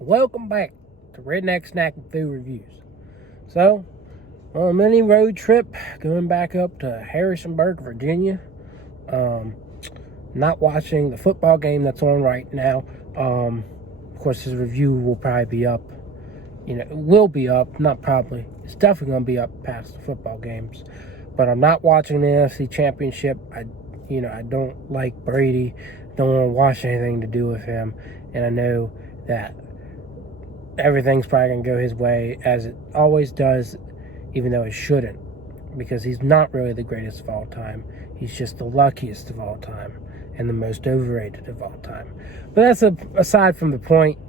Welcome back to Redneck Snack and Food Reviews. So, on a mini road trip going back up to Harrisonburg, Virginia. Not watching the football game that's on right now. Of course, this review will probably be up. It will be up, not probably. It's definitely going to be up past the football games. But I'm not watching the NFC Championship. I don't like Brady. Don't want to watch anything to do with him. And I know that everything's probably going to go his way, as it always does, even though it shouldn't, because he's not really the greatest of all time. He's just the luckiest of all time and the most overrated of all time. But that's aside from the point.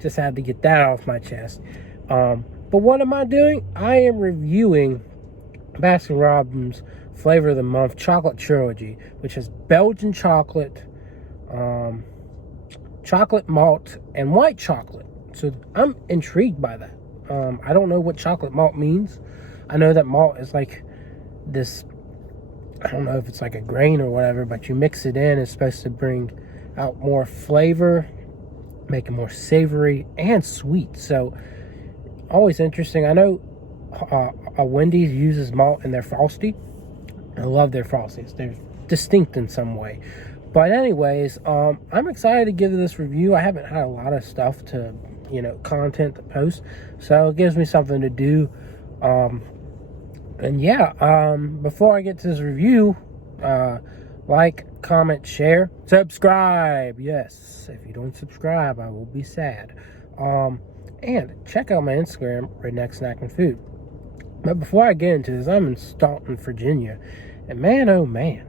Just had to get that off my chest. But what am I doing? I am reviewing Baskin Robbins Flavor of the Month Chocolate Trilogy, which has Belgian chocolate, chocolate malt, and white chocolate. So I'm intrigued by that. I don't know what chocolate malt means. I know that malt is like this, I don't know if it's like a grain or whatever, but you mix it in. It's supposed to bring out more flavor, make it more savory and sweet. So always interesting. I know Wendy's uses malt in their Frosty. I love their Frosties. They're distinct in some way. But anyways, I'm excited to give this review. I haven't had a lot of stuff to, content to post, so it gives me something to do. And yeah, before I get to this review, like, comment, share, subscribe. Yes, if you don't subscribe, I will be sad. And check out my Instagram, Redneck Snack and Food. But before I get into this, I'm in Staunton, Virginia, and man, oh man,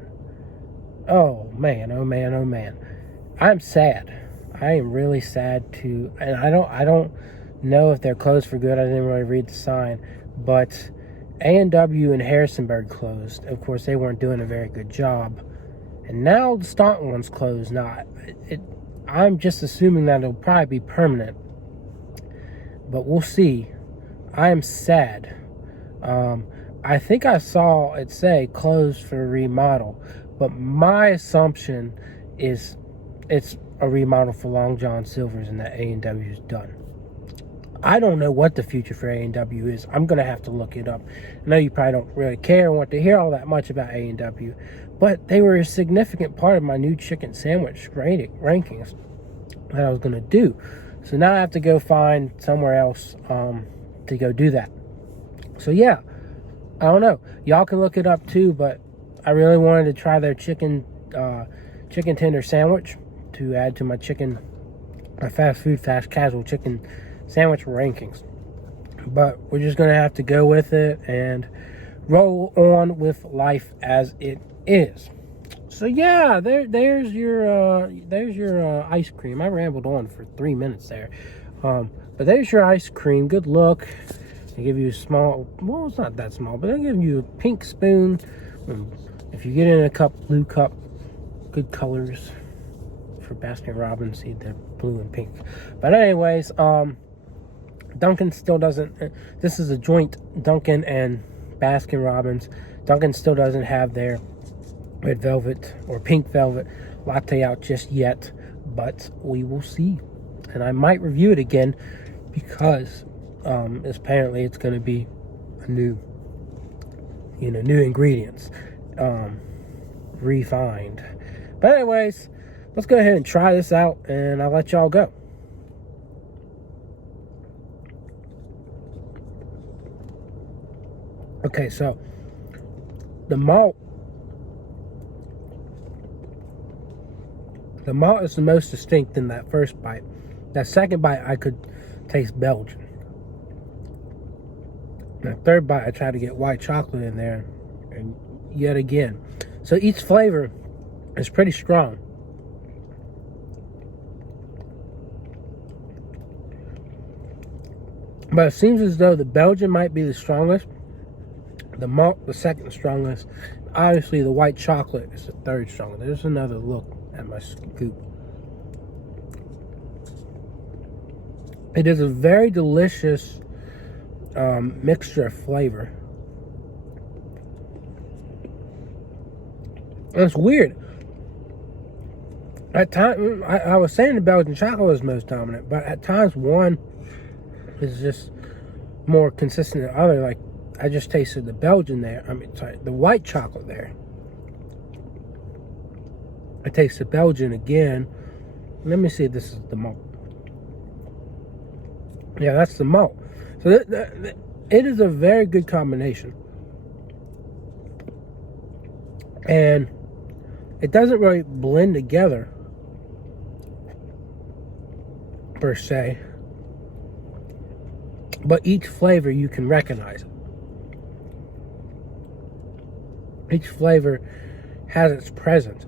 I'm sad. I am really sad and I don't know if they're closed for good. I didn't really read the sign, but A&W in Harrisonburg closed. Of course, they weren't doing a very good job. And now the Staunton one's closed. Now, I'm just assuming that it'll probably be permanent. But we'll see. I am sad. I think I saw it say closed for a remodel. But my assumption is it's a remodel for Long John Silver's and that A&W's done. I don't know what the future for A&W is. I'm going to have to look it up. I know you probably don't really care and want to hear all that much about A&W, but they were a significant part of my new chicken sandwich rankings that I was going to do. So now I have to go find somewhere else to go do that. So yeah, I don't know. Y'all can look it up too, but I really wanted to try their chicken tender sandwich to add to my fast food, fast casual chicken sandwich rankings. But we're just gonna have to go with it and roll on with life as it is. So yeah, there's your ice cream. I rambled on for 3 minutes there, but there's your ice cream. Good luck. They give you a small, well, it's not that small, but they give you a pink spoon. If you get in a cup, blue cup, good colors for Baskin Robbins. See, they're blue and pink. But anyways, Dunkin' still doesn't, this is a joint Dunkin' and Baskin Robbins. Dunkin' still doesn't have their red velvet or pink velvet latte out just yet, but we will see. And I might review it again because apparently it's going to be a new ingredients, refined. But anyways, let's go ahead and try this out, and I'll let y'all go. Okay, so the malt is the most distinct in that first bite. That second bite, I could taste Belgian. That third bite, I tried to get white chocolate in there, and yet again. So each flavor is pretty strong. But it seems as though the Belgian might be the strongest. The malt, the second strongest. Obviously, the white chocolate is the third strongest. There's another look at my scoop. It is a very delicious mixture of flavor. And it's weird. At times, I was saying the Belgian chocolate was most dominant, but at times one is just more consistent than the other. Like, I just tasted the Belgian there. The white chocolate there. I tasted Belgian again. Let me see if this is the malt. Yeah, that's the malt. So it is a very good combination. And it doesn't really blend together per se, but each flavor you can recognize it. Each flavor has its presence.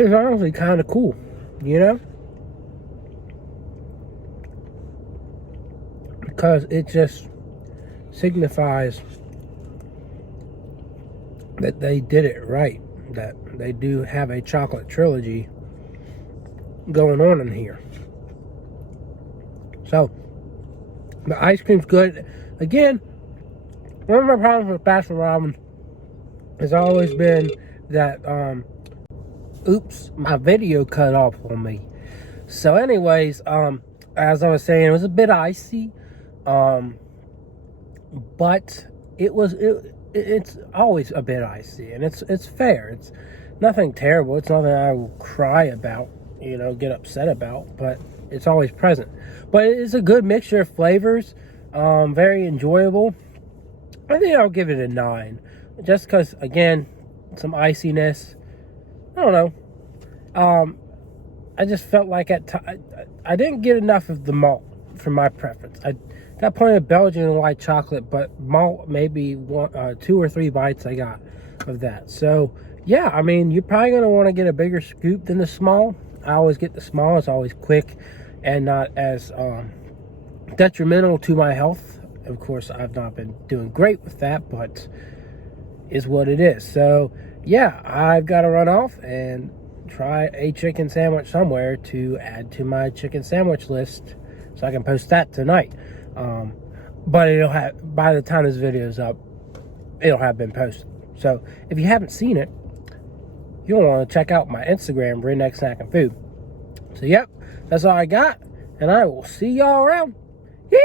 It's honestly kind of cool, you know, because it just signifies that they did it right, that they do have a chocolate trilogy going on in here. So the ice cream's good. Again, one of my problems with Baskin Robbins has always been that oops, my video cut off on me. So anyways, as I was saying, it was a bit icy, but it's always a bit icy, and it's fair. It's nothing terrible. It's nothing I will cry about, you know, get upset about, but it's always present. But it's a good mixture of flavors, very enjoyable. I think I'll give it a 9, just because, again, some iciness. I don't know. I just felt like I didn't get enough of the malt for my preference. I got plenty of Belgian and white chocolate, but malt, maybe 2 or 3 bites I got of that. So yeah, I mean, you're probably going to want to get a bigger scoop than the small. I always get the small. It's always quick and not as detrimental to my health. Of course, I've not been doing great with that, but is what it is. So yeah, I've got to run off and try a chicken sandwich somewhere to add to my chicken sandwich list so I can post that tonight. But it'll have, by the time this video is up, it'll have been posted. So if you haven't seen it, you'll want to check out my Instagram, Redneck Snack and Food. So yep, that's all I got, and I will see y'all around. Yee!